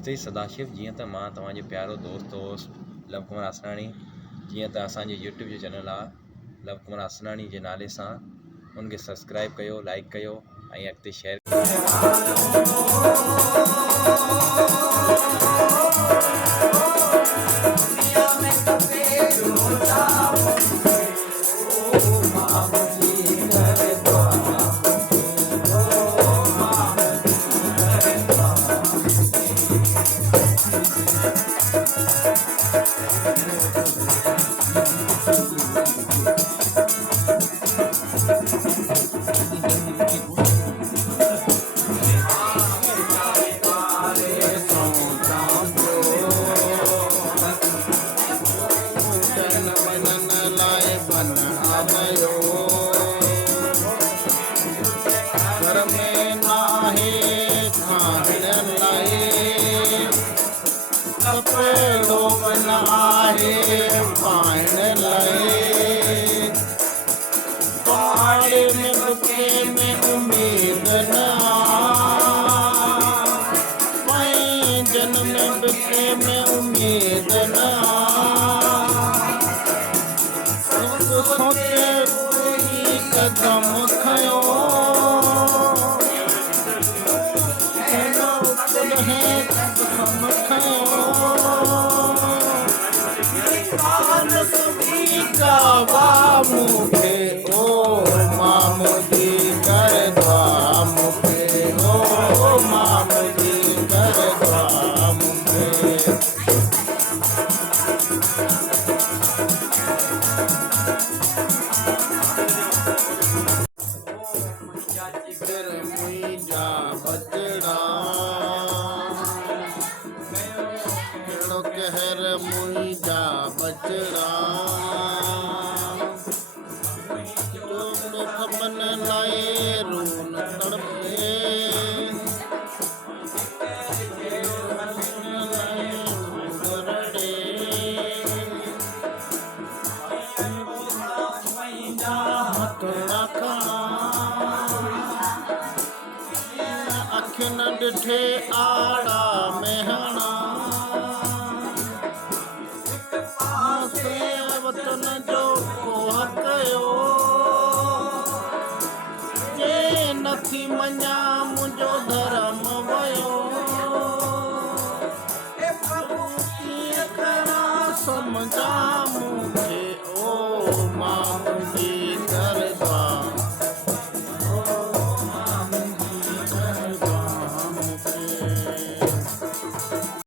नमस्ते सदाशिव। जीअं त मां तव्हांजो प्यारो दोस्त होस्ट लव कुमार आसनाणी, जीअं त असांजे यूट्यूब जो चैनल आहे लव कुमार आसनाणी जे नाले सां, उनखे सब्सक्राइब कयो, लाइक कयो ऐं अॻिते शेयर घर में नाहे खाने लाए कपड़ो बनाए पाने लाए पहाड़े में बुके में उम्मीद न पाए जन्म में बुके में उम्मीद न सोचे कोई कदम खयो मुखे ओ मामुदी कर द्वा मुखे ओ मामुदी कर द्वा मुखे फिर मुंहिंजा बचड़ा कहिड़ो कहर मुंहिंजा बचड़ा खपन लाए रून तड़पे अखियुनि ॾिठे आड़ा